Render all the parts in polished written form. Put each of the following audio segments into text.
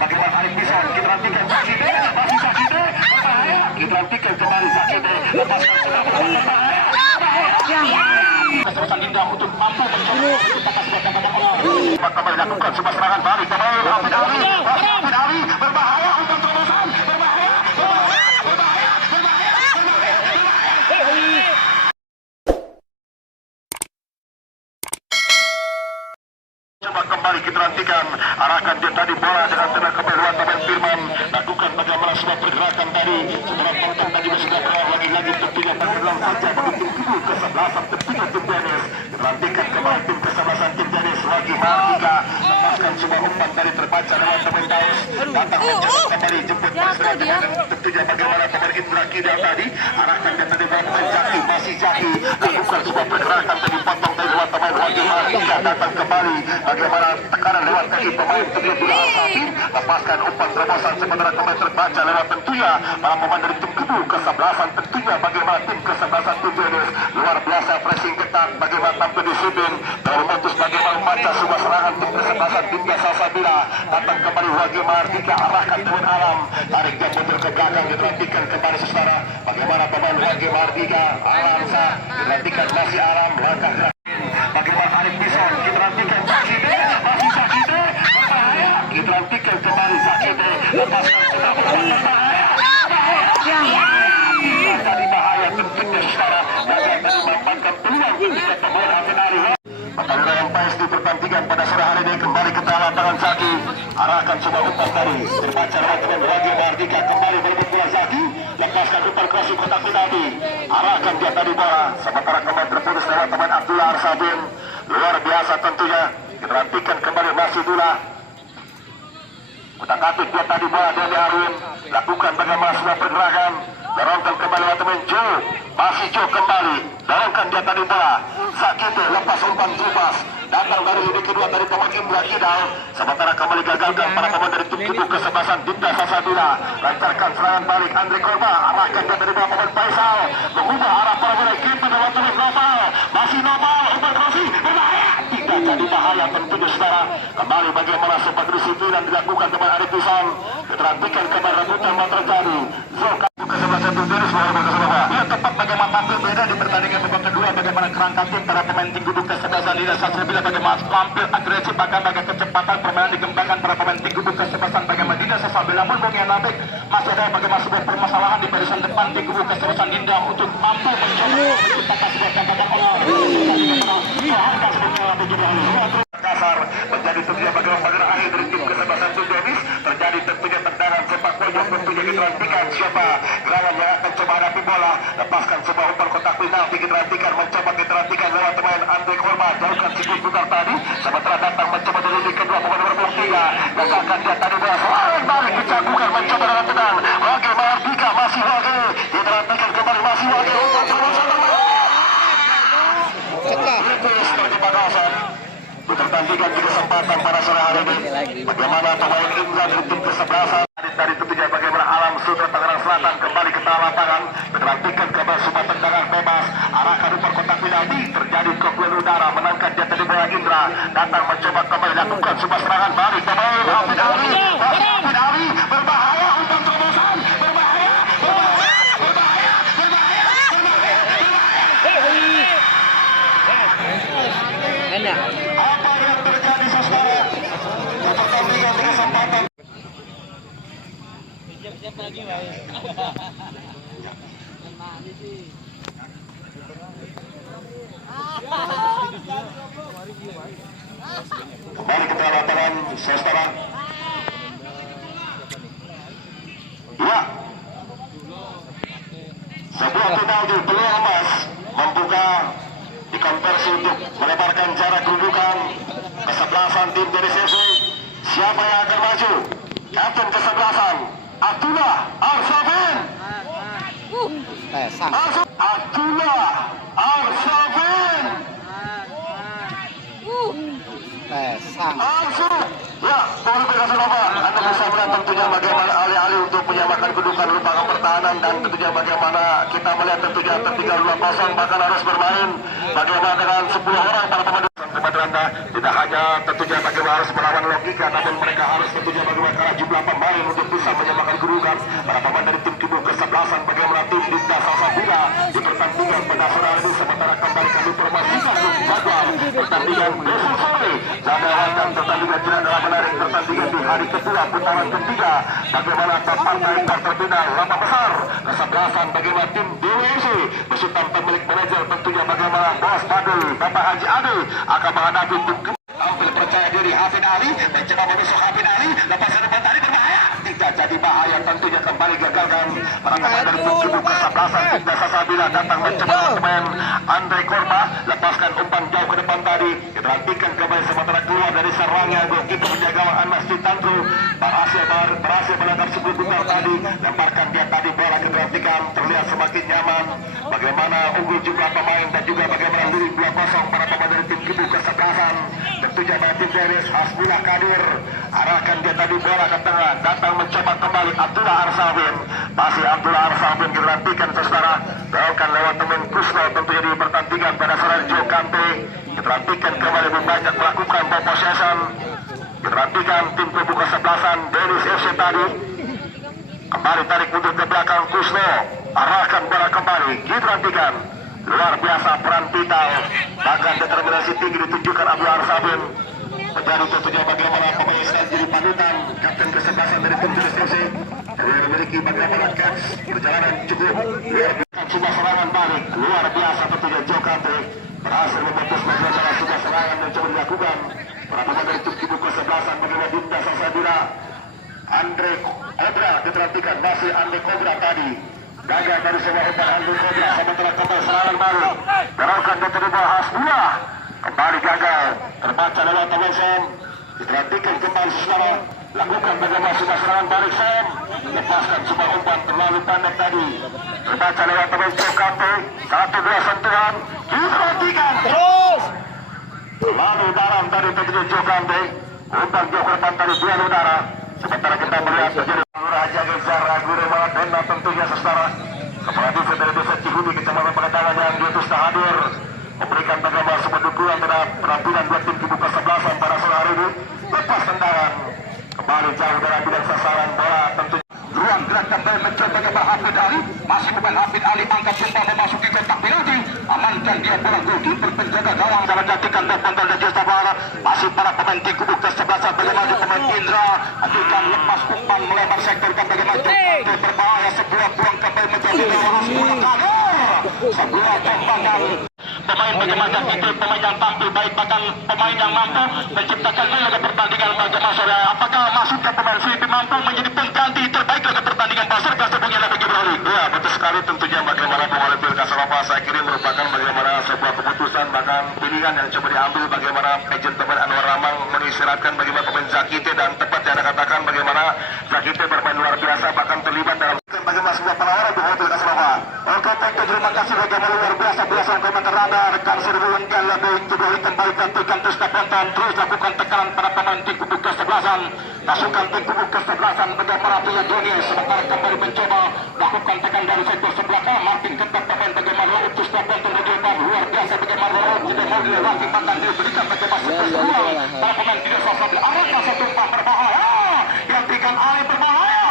bagaimana Arif Pisan, kita nantikan Sakide, masih Sakide, berbahaya, kita nantikan kembali Sakide, lepaskan sudah berbahaya, keserusan Dinda untuk mampu mencoba kita kasih kata kembali lakukan sebuah serangan balik kembali Hafid Ali, Hafid Ali berbahaya untuk terobosan, berbahaya, coba kembali kita nantikan arahkan dia tadi bola dengan tenang kembali luar taman Firman, lakukan bagaimana sebuah pergerakan tadi setelah tonton tadi sudah berlalu lagi tentunya bagaimana saja begitu dulu kesebelasan tentunya tim Dennis nantikan kembali tim kesebelasan tim Dennis lagi Mardika lepaskan sebuah umpan dari terbaca lewat teman Daus datang menjemput kembali jemput dan tentunya bagaimana pemain Indra Kidal tadi arahkan dia tadi bola Jaki masih Jaki lakukan sebuah pergerakan tadi potong dari lewat teman lagi Mardika datang kembali bagaimana tekanan lewat kaki pemain tentunya Bila Al-Safir lepaskan umpan terobosan sementara kembali terbaca lewat tentunya para pemain dari tim kedua kesebelasan tentunya bagaimana tim kesebelasan tim Dennis luar biasa pressing ketat bagaimana tampil disiplin termotus bagaimana membaca sebuah serangan tim kesebelasan tim Salsabila datang kembali Wagi Mardika arahkan Tuan Alam tarik dia mundur ke belakang diperhatikan kembali saudara bagaimana pemain Wagi Mardika Alamsa diperhatikan masih Alam langkah bagaimana Arif Pisan kita nantikan Sakide masih Sakide berbahaya kita nantikan kembali Sakide lepaskan sudah berbahaya tadi bahaya tentunya saudara dan tadi memanfaatkan peluang ketika pemain Hafid Ali pertandingan yang panas di pertandingan pada sore hari ini kembali ke tangan tangan Zaki arahkan sebuah umpan tadi terbaca lewat teman Wagi Mardika kembali berebut bola Zaki lepaskan umpan keras kotak penalti arahkan dia tadi bola sementara kembali terputus lewat teman Abdullah Arsabin luar biasa tentunya kita nantikan kembali masih Dula kotak atik dia tadi bola dari Arwin lakukan bagaimana sebuah pergerakan dorongkan kembali lewat teman Joe masih Joe kembali dorongkan dia tadi bola Sakite lepas umpan Zubas datang dari lini kedua dari pemain Indra Kidal sementara kembali gagalkan para pemain dari tim kedua kesebelasan Dinda Salsabila lancarkan serangan balik Andre Korba arahkan dia dari bawah pemain Faisal mengubah arah para pemain keeper lewat teman Noval masih Noval umpan krosi berbahaya tidak jadi bahaya tentunya saudara kembali bagaimana sempat disiplinan dilakukan teman Arif Pisan diperhatikan kembali rebutan yang terjadi Zoka kesebelasan tim Dennis luar biasa ya tepat bagaimana tampil beda di pertandingan babak kedua bagaimana kerangka tim para pemain tim kedua kesebelasan Dinda Salsabila bagaimana tampil agresif bahkan bagaimana kecepatan permainan dikembangkan para pemain tim kedua kesebelasan bagaimana Dinda Salsabila namun yang nabek masih ada bagaimana sebuah permasalahan di barisan depan tim kedua kesebelasan Dinda untuk mampu mencoba menciptakan sebuah tembakan kasar menjadi tentunya bagaimana akhir dari tim kesebelasan tim Dennis terjadi tentunya tendangan sepak bola tentunya kita nantikan siapa gerawan yang akan coba hadapi bola lepaskan sebuah umpan kotak penalti kita nantikan mencoba kita nantikan lewat teman Andre Korba jauhkan sikit putar tadi sementara datang mencoba dari lini kedua pemain nomor 3 gagalkan dia tadi bola serangan balik dicakukan mencoba dengan tenang Wagi Mardika masih Wagi kita nantikan kembali masih Wagi untuk terobosan terjebak kawasan dipertandingkan di kesempatan pada sore hari ini bagaimana pemain Indra dari tim kesebelasan dari tentunya bagaimana Alam Sutra Tangerang Selatan kembali ke tengah lapangan diperhatikan kembali sebuah tendangan bebas arahkan umpan kotak penalti terjadi kekuatan udara menangkan dia tadi bola Indra datang mencoba kembali lakukan sebuah serangan balik pemain Hafid Ali Hafid Ali berbahaya umpan terobosan berbahaya apa yang terjadi saudara di pertandingan di kesempatan kembali ke tengah lapangan saudara ya sebuah penalti peluang emas membuka dikonversi untuk melebarkan jarak kedudukan kesebelasan tim Dennis FC siapa yang akan maju kapten kesebelasan Abdullah Arsabin Abdullah Arsabin ya boleh berkasih apa Anda bisa melihat tentunya bagaimana alih-alih untuk menyamakan kedudukan lembaga pertahanan dan tentunya bagaimana kita melihat tentunya tertinggal 2-0 bahkan harus bermain bagaimana dengan 10 orang para pemain Madrana. Tidak hanya tentunya bagaimana harus melawan logika, namun mereka harus tentunya bagaimana jumlah pemain untuk bisa menyamakan kedudukan. Para pemain dari tim kubu kesebelasan bagaimana tim Dinda Salsabila di pertandingan pada sore hari, sementara kembali kami informasikan jadwal pertandingan besok sore. Jadwal pertandingan tidak dalam menarik pertandingan di hari kedua putaran ketiga. Bagaimana partai terpindah lama besar kesebelasan bagaimana tim DWC beserta pemilik manajer tentunya bagaimana bos Badul Bapak Haji Ade akan menghadapi tim tampil percaya diri Hafid Ali, mencoba menusuk Hafid Ali, lepasan umpan tadi berbahaya, tidak jadi bahaya, tentunya kembali gagalkan. Para pemain dari tim kubu kesebelasan Dinda Salsabila datang mencoba pemain Andre Korba, lepaskan umpan jauh ke depan tadi, diperhatikan kembali sementara keluar dari serangnya golikiper penjagaan Anas Tantru berhasil menangkap sebelum putar tadi, lemparkan dia tadi bola diperhatikan, terlihat semakin nyaman. Bagaimana unggul jumlah pemain dan juga bagaimana leading 2-0 para pemain dari tim kubu kesebelasan. Tentunya tim Dennis Hasbullah Kadir arahkan dia tadi bola ke tengah, datang mencoba kembali Abdullah Arsafin, masih Abdullah Arsafin diperhatikan saudara, doakan lewat teman Kusno tentunya di pertandingan pada sore Joe Kante, diperhatikan kembali banyak melakukan ball possession, diperhatikan tim kubu kesebelasan Dennis FC tadi kembali tarik mundur ke belakang Kusno, arahkan bola kembali, diperhatikan luar biasa peran vital, bahkan determinasi tinggi ditunjukkan Abdul Arsabin, menjadi tentunya bagaimana pemain sekarang jadi panutan kapten kesebelasan dari tim Dennis FC yang memiliki bagaimana catch perjalanan cukup luar biasa, sebuah serangan balik luar biasa tentunya Jokante berhasil memutus bagaimana sebuah serangan yang coba dilakukan para pemain dari tim kubu kesebelasan bagaimana Dinda Salsabila. Andre Kobra diperhatikan, masih Andre Kobra tadi gagal dari sebuah umpan Andre Kobra, sementara kembali serangan baru berangkat diterima Hasbullah, kembali gagal terbaca lewat Sam, diperhatikan kembali sekarang lakukan bagaimana sebuah serangan balik Sam, lepaskan sebuah umpan terlalu pendek tadi, terbaca lewat teman Jokante, 1-2 sentuhan, diperhatikan terus lalu dalam tadi tentunya Jokante, umpan jauh ke depan tadi dua udara. Sementara kita melihat terjadi Raja Gezara Guru Maladona tentunya secara kepala desa dari desa Cihuni kecamatan Pengetangan yang diutus hadir memberikan bagaimana sebuah dukungan terhadap penampilan dua tim kubu kesebelasan pada sore hari ini. Lepas tendangan kembali jauh dari bidang sasaran bola tentunya ruang gerak kembali mencoba bagaimana Hafid Ali, masih pemain Hafid Ali angkat jumpa memasuki kotak penalti, amankan dia bola golikiper penjaga gawang dalam jatikan dan kontrol dan jasa bola, masih para pemain tim kubu kesebelasan bagaimana pemain Indra akan lepas umpan melebar sektor dan bagaimana berbahaya sebuah buang kembali menjadi lurus bola kader sebuah tembakan pemain bagaimana itu pemain yang tampil baik, bahkan pemain yang mampu menciptakan laga pertandingan bagaimana sore. Apakah masuknya pemain Filipina mampu menjadi pengganti terbaik laga pertandingan pasar kasebungnya lagi berlalu? Ya betul sekali, tentunya bagaimana pemain Pilka Salapa saya kira merupakan bagaimana sebuah keputusan bahkan pilihan yang coba diambil bagaimana agent pemain Anwar Ramang mengisyaratkan bagaimana pemain Zakite dan tepat yang katakan bagaimana Zakite bermain luar biasa bahkan terlibat dalam bagaimana sebuah penawaran di Pilka Salapa. Oke, terima kasih bagaimana luar biasa komentar Anda rekan Sirwan lebih juga kembali gantikan terus dapetan terus lakukan tekanan pada pemain tim kubu kesebelasan, pasukan tim kubu kesebelasan bagaimana punya Doni sementara kembali mencoba lakukan tekan dari sektor sebelah kanan Martin ketat pemain bagaimana utus dapetan terdepan luar biasa bagaimana tidak mau dilewati pandan diberikan bagaimana sektor kedua para pemain tidak Salsabila arahkan satu umpan berbahaya yang berikan Ali berbahaya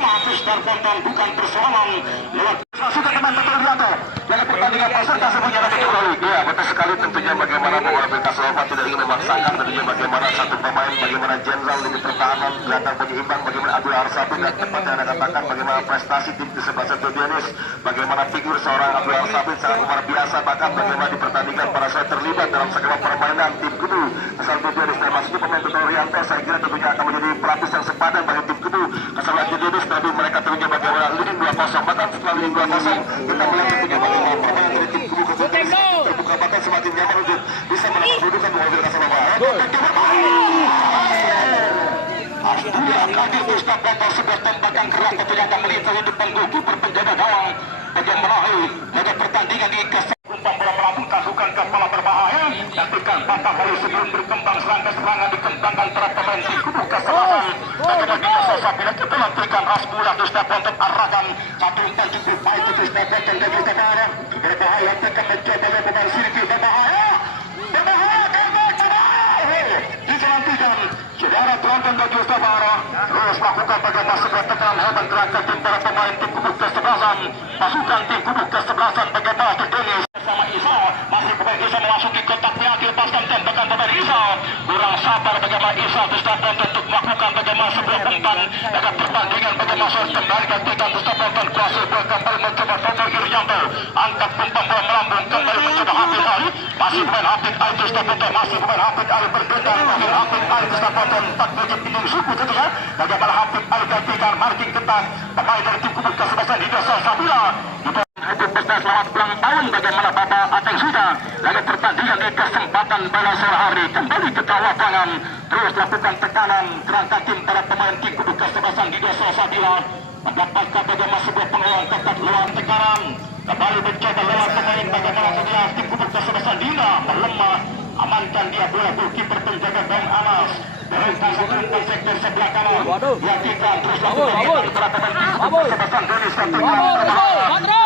Mampus terkontrol bukan persoalan lewat sudah teman Rianto dalam pertandingan pasar kasebungnya lebih berlalu. Ya betul sekali, tentunya bagaimana bahwa Pilka Salapa tidak ingin memaksakan tentunya bagaimana satu pemain bagaimana jenderal di pertahanan gelandang penyeimbang bagaimana Abdul Arsafin dan tepat yang anda katakan bagaimana prestasi tim kesebelasan Dennis, bagaimana figur seorang Abdul Arsafin sangat luar biasa bahkan bagaimana di pertandingan para saya terlibat dalam segala permainan tim kubu kesebelasan Dennis dan masuk pemain Rianto saya kira tentunya akan menjadi pelapis yang sepadan bagi tim kubu kesebelasan Dennis, tapi mereka tentunya bagaimana leading 2-0 bahkan setelah leading 2-0 kita melihat tentunya bagaimana permainan dari tim kubu kesebelasan terbuka bahkan semakin nyaman untuk bisa mendapat kedudukan mengambil Pilka Salapa. Hasbullah Kadir Mustafa sebuah tembakan keras tentunya akan melihat di depan golikiper penjaga gawang bagaimana pada pertandingan di umpan bola melambung pasukan kepala berbahaya nantikan patah balik sebelum berkembang serangan dikembangkan terhadap pemain tim kubu kesebelasan bagaimana kita sosok bila kita nantikan Hasbullah Mustafa untuk arahkan satu umpan cukup baik itu Mustafa dan kita berbahaya tekan mencoba pemain Sirki berbahaya penonton bagi Sabara terus melakukan bagaimana sebuah tekanan hebat gerakan tim para pemain tim kubu kesebelasan. Pasukan tim kubu kesebelasan bagaimana terdenis sama Isa, masih pemain Isa memasuki kotak penalti, lepaskan tembakan pemain Isa, kurang sabar bagaimana Isa Mustafa untuk melakukan bagaimana sebuah umpan agar pertandingan bagaimana harus kembali gantikan Mustafa kuasa bola kembali mencoba Toto Irianto, angkat umpan bola melambung kembali mencoba Hafid Ali, masih pemain Hafid Ali Mustafa, masih pemain Hafid Ali berbeda dengan Hafid Ali Mustafa tak bagi pinung suku ketika bagaimana Hafid Ali gantikan marking ketat pemain dari tim kubu kesebelasan di dasar Sabila. Untuk Besar selamat ulang tahun bagaimana Bapak Ateng sudah lalu pertandingan di kesempatan pada sore hari kembali ke lapangan terus lakukan tekanan kerangka tim para pemain tim kubu kesebelasan di desa Sabila mendapatkan bagaimana sebuah pengelolaan ketat lawan tekanan kembali mencoba lewat pemain bagaimana sebelah tim kubu kesebelasan Dina melemah amankan dia bola goalkeeper penjaga Bang Anas berhenti sebentar sektor sebelah kanan diaktifkan terus lakukan para pemain tim kubu kesebelasan Denis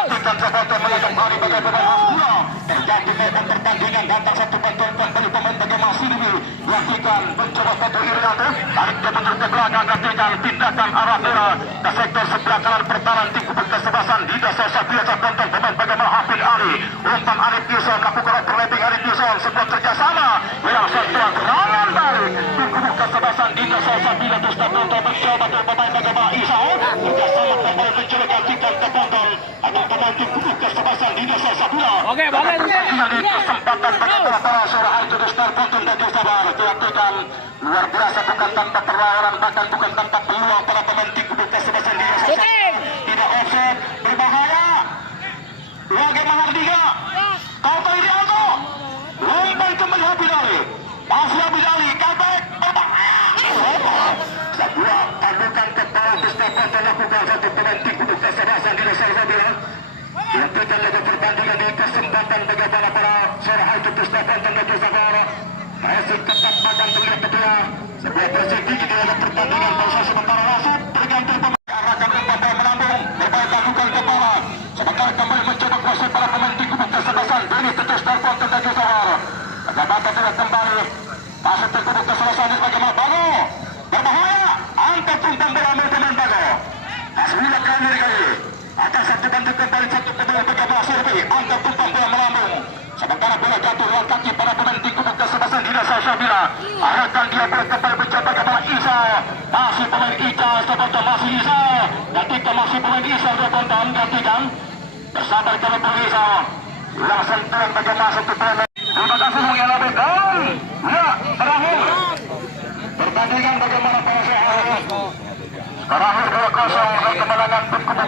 Tikan Jakarta melihat hari bagaimana Hasbula terjadi dalam pertandingan datang satu bantuan kembali pemain bagaimana Siliwi diaktifkan mencoba satu Irianto tarik dia mundur ke belakang gantikan tindakan arah bola ke sektor sebelah kanan pertahanan tim kubu kesebelasan di dasar Sabila contoh pemain bagaimana Hafid Ali umpan Arif Yuson melakukan overlapping Arif Yuson sebuah kerjasama yang sentuhan serangan balik tim kubu kesebelasan di dasar Sabila terus contoh mencoba pemain bagaimana Isao kerjasama kembali mencoba gantikan ke Ponton atau pemain tim kubu kesebelasan di dasar Sabila. Oke, boleh. Kesempatan bagaimana para seorang itu Star Ponton dan Sabar diaktifkan luar biasa bukan tanpa perlawanan bahkan bukan tanpa peluang para pemain tim kubu kesebelasan di dasar Sabila. Tidak offset berbahaya. Lagi Mahardika. Kau tahu Irianto. Lompat kembali Hafid Ali. Masih Hafid Ali. Comeback berbahaya. Sebuah tandukan kepala Mustafa lakukan satu pemain tim kubu kesebelasan di dasar Sabila. Dilakukan lagi pertandingan di kesempatan bagaimana para seorang itu Mustafa dan Sabara. Masih tetap badan tengah kedua. Sebuah persegi di dalam pertandingan pausa sementara Rasud berganti pemain arahkan umpan bola melambung berbaik lakukan kepala. Sementara kembali mencoba kuasa para pemain tim kubu kesebelasan Denis Mustafa dan Sabara. Bagaimana tidak kembali masuk ke kubu kesebelasan ini bagaimana Bago berbahaya angkat umpan bola pemain Bago. Asmila kali atas satu bantu kembali satu kembali bagaimana Survei angkat umpan bola melambung. Sementara bola jatuh luar kaki para pemain tim kubu kesebelasan di dasar Sabila. Arahkan dia bola kembali mencoba kepada Isa. Masih pemain Isa sebentar masih Isa. Ketika masih pemain Isa berpontan gantikan. Bersabar kalau pemain Isa. Ulang sentuhan bagaimana satu bola. Terima kasih mengelabui dan ya terakhir pertandingan bagaimana para sehat. Terakhir 2-0 dan kemenangan tim kubu